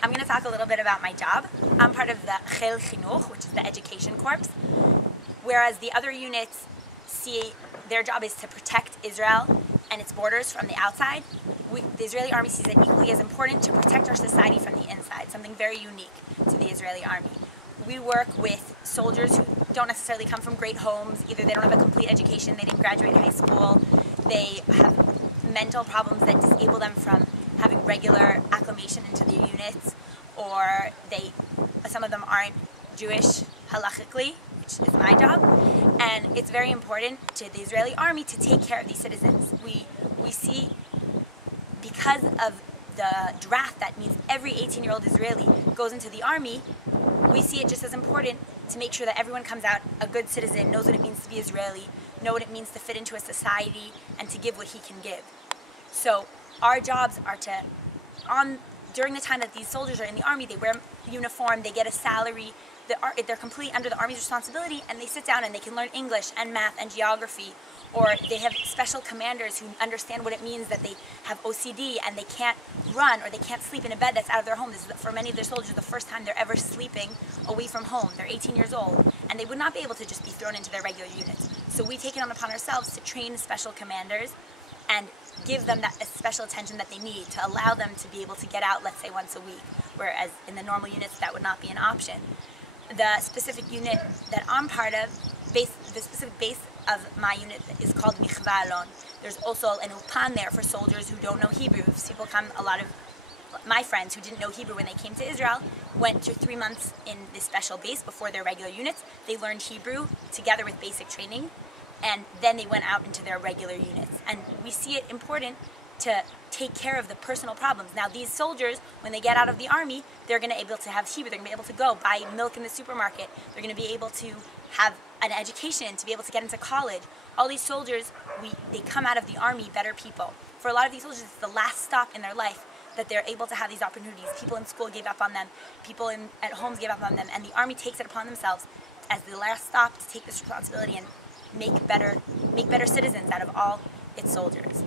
I'm going to talk a little bit about my job. I'm part of the Xinוך, which is the education corps, whereas the other units see their job is to protect Israel and its borders from the outside. The Israeli army sees it equally as important to protect our society from the inside, something very unique to the Israeli army. We work with soldiers who don't necessarily come from great homes. Either they don't have a complete education, they didn't graduate high school, they have mental problems that disable them from having regular acclimation into their units, or some of them aren't Jewish halachically, which is my job. And it's very important to the Israeli army to take care of these citizens. We see, because of the draft that means every 18-year-old Israeli goes into the army, we see it just as important to make sure that everyone comes out a good citizen, knows what it means to be Israeli, know what it means to fit into a society, and to give what he can give. So our jobs are to, during the time that these soldiers are in the army, they wear a uniform, they get a salary, they're completely under the army's responsibility, and they sit down and they can learn English and math and geography, or they have special commanders who understand what it means that they have OCD and they can't run or they can't sleep in a bed that's out of their home. This is, for many of their soldiers, the first time they're ever sleeping away from home. They're 18 years old, and they would not be able to just be thrown into their regular units. So we take it upon ourselves to train special commanders and give them that special attention that they need to allow them to be able to get out, let's say, once a week, whereas in the normal units that would not be an option. The specific unit that I'm part of, the specific base of my unit is called Michva Alon. There's also an ulpan there for soldiers who don't know Hebrew. People come, a lot of my friends who didn't know Hebrew when they came to Israel went to 3 months in this special base before their regular units. They learned Hebrew together with basic training, and then they went out into their regular units. And we see it important to take care of the personal problems. Now these soldiers, when they get out of the army, they're going to be able to have Hebrew, they're going to be able to go buy milk in the supermarket, they're going to be able to have an education, to be able to get into college. All these soldiers, they come out of the army better people. For a lot of these soldiers, it's the last stop in their life that they're able to have these opportunities. People in school gave up on them, people at homes gave up on them, and the army takes it upon themselves as the last stop to take this responsibility and make better citizens out of all its soldiers.